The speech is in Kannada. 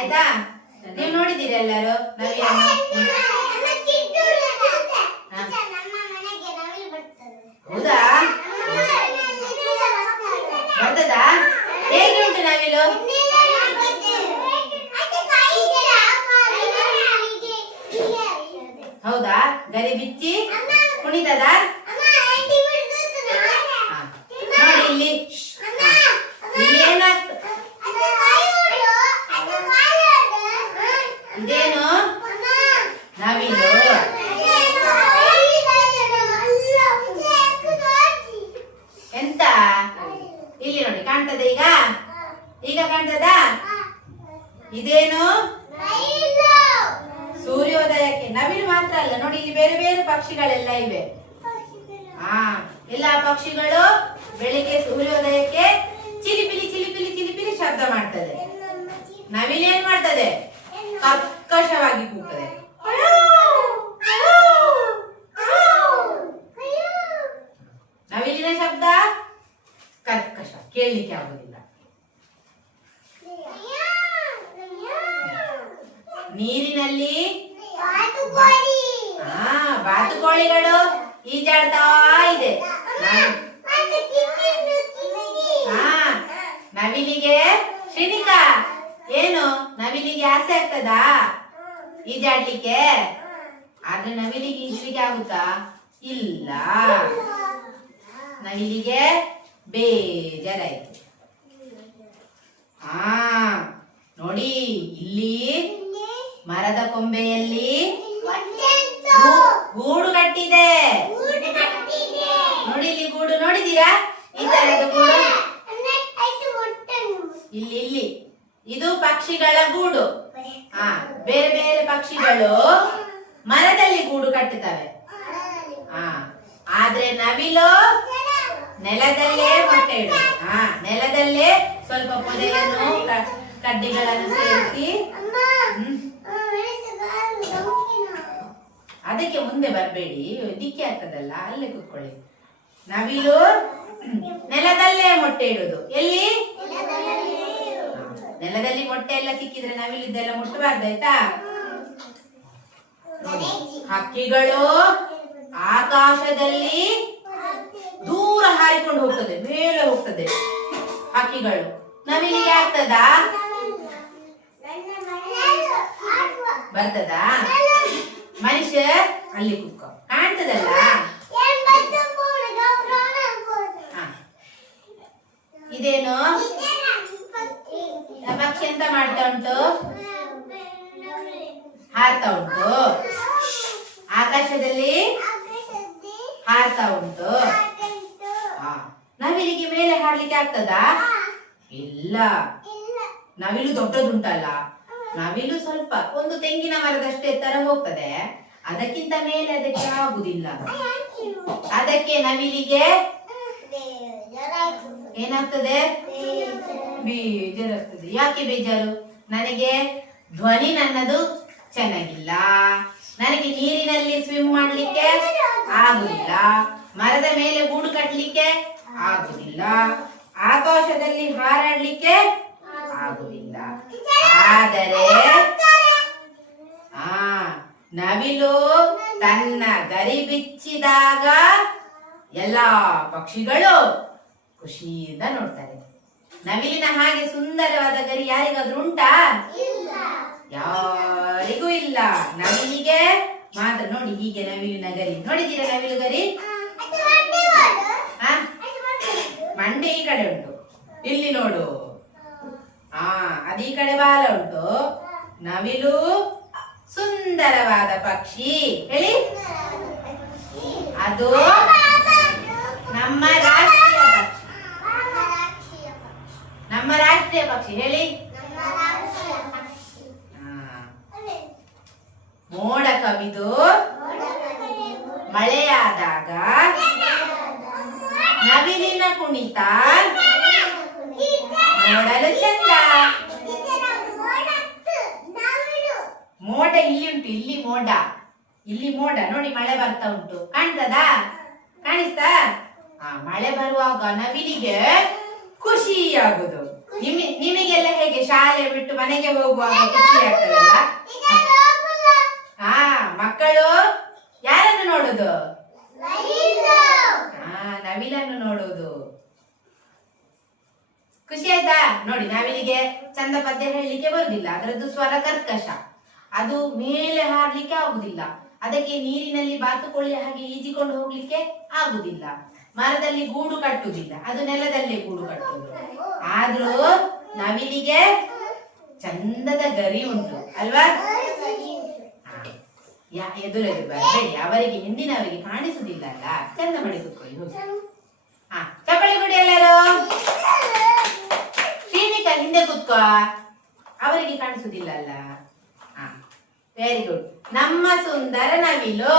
ಆಯ್ತಾ? ನೀವು ನೋಡಿದ್ದೀರಿ ಎಲ್ಲರೂ ನವಿಲನ್ನು? ಹೌದಾ? ಬರ್ತದಾ? ಹೇಗೆ ಉಂಟು ನವಿಲು? ಹೌದಾ? ಗರಿ ಬಿಚ್ಚಿ ಕುಣಿತದ? ನೋಡಿ ಇಲ್ಲಿ ಏನಾಗ್ತದೆ? ಇದೇನು ನವಿಲು? ಎಂತ ಇಲ್ಲಿ ನೋಡಿ ಕಾಣ್ತದೆ? ಈಗ ಈಗ ಕಾಣ್ತದ? ಇದೇನು ಸೂರ್ಯೋದಯಕ್ಕೆ. ನವಿಲು ಮಾತ್ರ ಅಲ್ಲ ನೋಡಿ, ಇಲ್ಲಿ ಬೇರೆ ಬೇರೆ ಪಕ್ಷಿಗಳೆಲ್ಲ ಇವೆ. ಎಲ್ಲ ಪಕ್ಷಿಗಳು ಬೆಳಿಗ್ಗೆ ಸೂರ್ಯೋದಯಕ್ಕೆ ಚಿಲಿಪಿಲಿ ಚಿಲಿಪಿಲಿ ಚಿಲಿಪಿಲಿ ಶಬ್ದ ಮಾಡ್ತದೆ. ನವಿಲು ಏನ್ ಮಾಡ್ತದೆ? ಕರ್ಕಶವಾಗಿ ಕೂಗ್ತದೆ. ನವಿಲಿನ ಶಬ್ದ ಕರ್ಕಶ, ಕೇಳಲಿಕ್ಕೆ ಆಗುದಿಲ್ಲ. ನೀರಿನಲ್ಲಿ ಬಾತುಕೋಳಿಗಳು ಈಜಾಡ್ತಾ ಇದೆ. ನವಿಲಿಗೆ ಶ್ರೀನಿಕಾ ಏನು ನವಿಲಿಗೆ ಆಸೆ ಆಗ್ತದಾ ಈಜಾಡ್ಲಿಕ್ಕೆ? ಆದ್ರೆ ನವಿಲಿಗೆ ಈಜಲಿಕ್ಕೆ ಆಗುತ್ತಾ? ಇಲ್ಲ, ನವಿಲಿಗೆ ಬೇಜಾರಾಯ್ತು. ನೋಡಿ ಇಲ್ಲಿ ಮರದ ಕೊಂಬೆಯಲ್ಲಿ ಗೂಡು ಕಟ್ಟಿದೆ. ನೋಡಿ ಇಲ್ಲಿ ಗೂಡು ನೋಡಿದೀರಾ? ಈ ತರದ ಗೂಡು ಇಲ್ಲಿ ಇಲ್ಲಿ ಇದು ಪಕ್ಷಿಗಳ ಗೂಡು. ಬೇರೆ ಬೇರೆ ಪಕ್ಷಿಗಳು ಮರದಲ್ಲಿ ಗೂಡು ಕಟ್ಟುತ್ತವೆ. ಆದ್ರೆ ನವಿಲು ನೆಲದಲ್ಲೇ ಮೊಟ್ಟೆ ಇಡುದು. ನೆಲದಲ್ಲೇ ಸ್ವಲ್ಪ ಪೊದೆಯನ್ನು ಕಡ್ಡಿಗಳನ್ನು ಸೇರಿಸಿ ಅದಕ್ಕೆ ಮುಂದೆ ಬರಬೇಡಿ, ದಿಕ್ಕಿ ಆಗ್ತದಲ್ಲ, ಅಲ್ಲೇ ಕೂತ್ಕೊಳ್ಳಿ. ನವಿಲು ನೆಲದಲ್ಲೇ ಮೊಟ್ಟೆ ಇಡುದು. ಎಲ್ಲಿ? ನೆಲದಲ್ಲಿ ಮೊಟ್ಟೆ ಎಲ್ಲ ಸಿಕ್ಕಿದ್ರೆ ನವಿಲಿದ್ದೆಲ್ಲ ಮುಟ್ಟಬಾರ್ದಾಯ್ತಾ? ಹಕ್ಕಿಗಳು ಆಕಾಶದಲ್ಲಿ ದೂರ ಹಾರಿಕೊಂಡು ಹೋಗ್ತದೆ, ಮೇಲೆ ಹೋಗ್ತದೆ ಹಕ್ಕಿಗಳು. ನವಿಲಿಗೆ ಆಗ್ತದಾ? ಬರ್ತದಾ? ಮನುಷ್ಯ ಅಲ್ಲಿ ಕುಕ್ಕ ಕಾಣ್ತದಲ್ಲ. ಇದೇನು ಪಕ್ಷಿ ಎಂತ ಮಾಡ್ತಾ ಉಂಟು? ಹಾರ್ತಾ ಉಂಟು, ಆಕಾಶದಲ್ಲಿ ಹಾರ್ತಾ ಉಂಟು. ನವಿಲಿಗೆ ಮೇಲೆ ಹಾರ್ಲಿಕ್ಕೆ ಆಗ್ತದಾ? ಇಲ್ಲ, ನವಿಲು ದೊಡ್ಡದುಂಟಲ್ಲ. ನವಿಲು ಸ್ವಲ್ಪ ಒಂದು ತೆಂಗಿನ ಮರದಷ್ಟೇ ಎತ್ತರ ಹೋಗ್ತದೆ, ಅದಕ್ಕಿಂತ ಮೇಲೆ ಅದಕ್ಕೆ ಆಗುದಿಲ್ಲ. ಅದಕ್ಕೆ ನವಿಲಿಗೆ ಏನಾಗ್ತದೆ? ಬೇಜಾರಾಗ್ತದೆ. ಯಾಕೆ ಬೇಜಾರು? ನನಗೆ ಧ್ವನಿ ನನ್ನದು ಚೆನ್ನಾಗಿಲ್ಲ, ನನಗೆ ನೀರಿನಲ್ಲಿ ಸ್ವಿಮ್ ಮಾಡ್ಲಿಕ್ಕೆ ಆಗುದಿಲ್ಲ, ಮರದ ಮೇಲೆ ಗೂಡು ಕಟ್ಟಲಿಕ್ಕೆ ಆಗುದಿಲ್ಲ, ಆಕಾಶದಲ್ಲಿ ಹಾರಾಡ್ಲಿಕ್ಕೆ ಆಗುದಿಲ್ಲ. ಆದರೆ ನವಿಲು ತನ್ನ ಗರಿ ಬಿಚ್ಚಿದಾಗ ಎಲ್ಲಾ ಪಕ್ಷಿಗಳು ಖುಷಿಯಿಂದ ನೋಡ್ತಾರೆ. ನವಿಲಿನ ಹಾಗೆ ಸುಂದರವಾದ ಗರಿ ಯಾರಿಗಾದ್ರೂ ಉಂಟಾ? ಯಾರಿಗೂ ಇಲ್ಲ, ನವಿಲಿಗೆ ಮಾತ್ರ. ನೋಡಿ ಹೀಗೆ ನವಿಲಿನ ಗರಿ ನೋಡಿದ್ದೀರಾ? ನವಿಲು ಗರಿ ಮಂಡೆ ಈ ಕಡೆ ಉಂಟು, ಇಲ್ಲಿ ನೋಡು. ಅದೀ ಕಡೆ ಬಾಲ ಉಂಟು. ನವಿಲು ಸುಂದರವಾದ ಪಕ್ಷಿ. ಹೇಳಿ, ಅದು ನಮ್ಮ ರಾಷ್ಟ್ರೀಯ ಪಕ್ಷಿ. ನಮ್ಮ ರಾಷ್ಟ್ರೀಯ ಪಕ್ಷಿ. ಹೇಳಿ, ಮೋಡ ಕವಿದು ಮಳೆಯಾದಾಗ ನವಿಲಿನ ಕುಣಿತ ನೋಡಲು ಚಂದ. ಮೋಡ ಇಲ್ಲಿ ಉಂಟು, ಇಲ್ಲಿ ಮೋಡ, ಇಲ್ಲಿ ಮೋಡ ನೋಡಿ, ಮಳೆ ಬರ್ತಾ ಉಂಟು. ಕಾಣ್ತದಾ? ಕಾಣಿಸ್ತಾ? ಮಳೆ ಬರುವಾಗ ನವಿಲಿಗೆ ಖುಷಿ ಆಗುದು. ನಿಮಗೆಲ್ಲ ಹೇಗೆ ಶಾಲೆ ಬಿಟ್ಟು ಮನೆಗೆ ಹೋಗುವಾಗ ಖುಷಿ ಆಗ್ತದಲ್ಲ? ಹಾ, ಮಕ್ಕಳು ಯಾರನ್ನು ನೋಡುದು? ನವಿಲನ್ನು ನೋಡುವುದು. ಖುಷಿ ಆಯ್ತಾ? ನೋಡಿ, ನವಿಲಿಗೆ ಚಂದ ಪದ್ಯ ಹೇಳಲಿಕ್ಕೆ ಬರುದಿಲ್ಲ, ಅದರದ್ದು ಸ್ವರ ಕರ್ಕಶ, ಅದು ಮೇಲೆ ಹಾರ್ಲಿಕ್ಕೆ ಆಗುದಿಲ್ಲ, ಅದಕ್ಕೆ ನೀರಿನಲ್ಲಿ ಬಾತುಕೋಳಿ ಹಾಗೆ ಈಜಿಕೊಂಡು ಹೋಗ್ಲಿಕ್ಕೆ ಆಗುದಿಲ್ಲ, ಮರದಲ್ಲಿ ಗೂಡು ಕಟ್ಟುದಿಲ್ಲ, ಅದು ನೆಲದಲ್ಲೇ ಗೂಡು ಕಟ್ಟುದು. ಆದ್ರೂ ನವಿಲಿಗೆ ಚಂದದ ಗರಿ ಉಂಟು ಅಲ್ವಾ? ಎದುರೆದು ಬರಬೇಡಿ, ಅವರಿಗೆ ಹಿಂದಿನವರಿಗೆ ಕಾಣಿಸುದಿಲ್ಲ ಅಲ್ಲ. ಚಂದ ಮಾಡಿ ಕೂತ್ಕೊಳ್ಳಿ ಹೋಗಿ. ಚಪ್ಪಳಿ ಕೊಡಿ ಎಲ್ಲರೂ. ಶ್ರೀನಿಕಾ ಹಿಂದೆ ಕೂತ್ಕೋ, ಅವರಿಗೆ ಕಾಣಿಸುದಿಲ್ಲ ಅಲ್ಲ. Very good. ನಮ್ಮ ಸುಂದರ ನವಿಲು.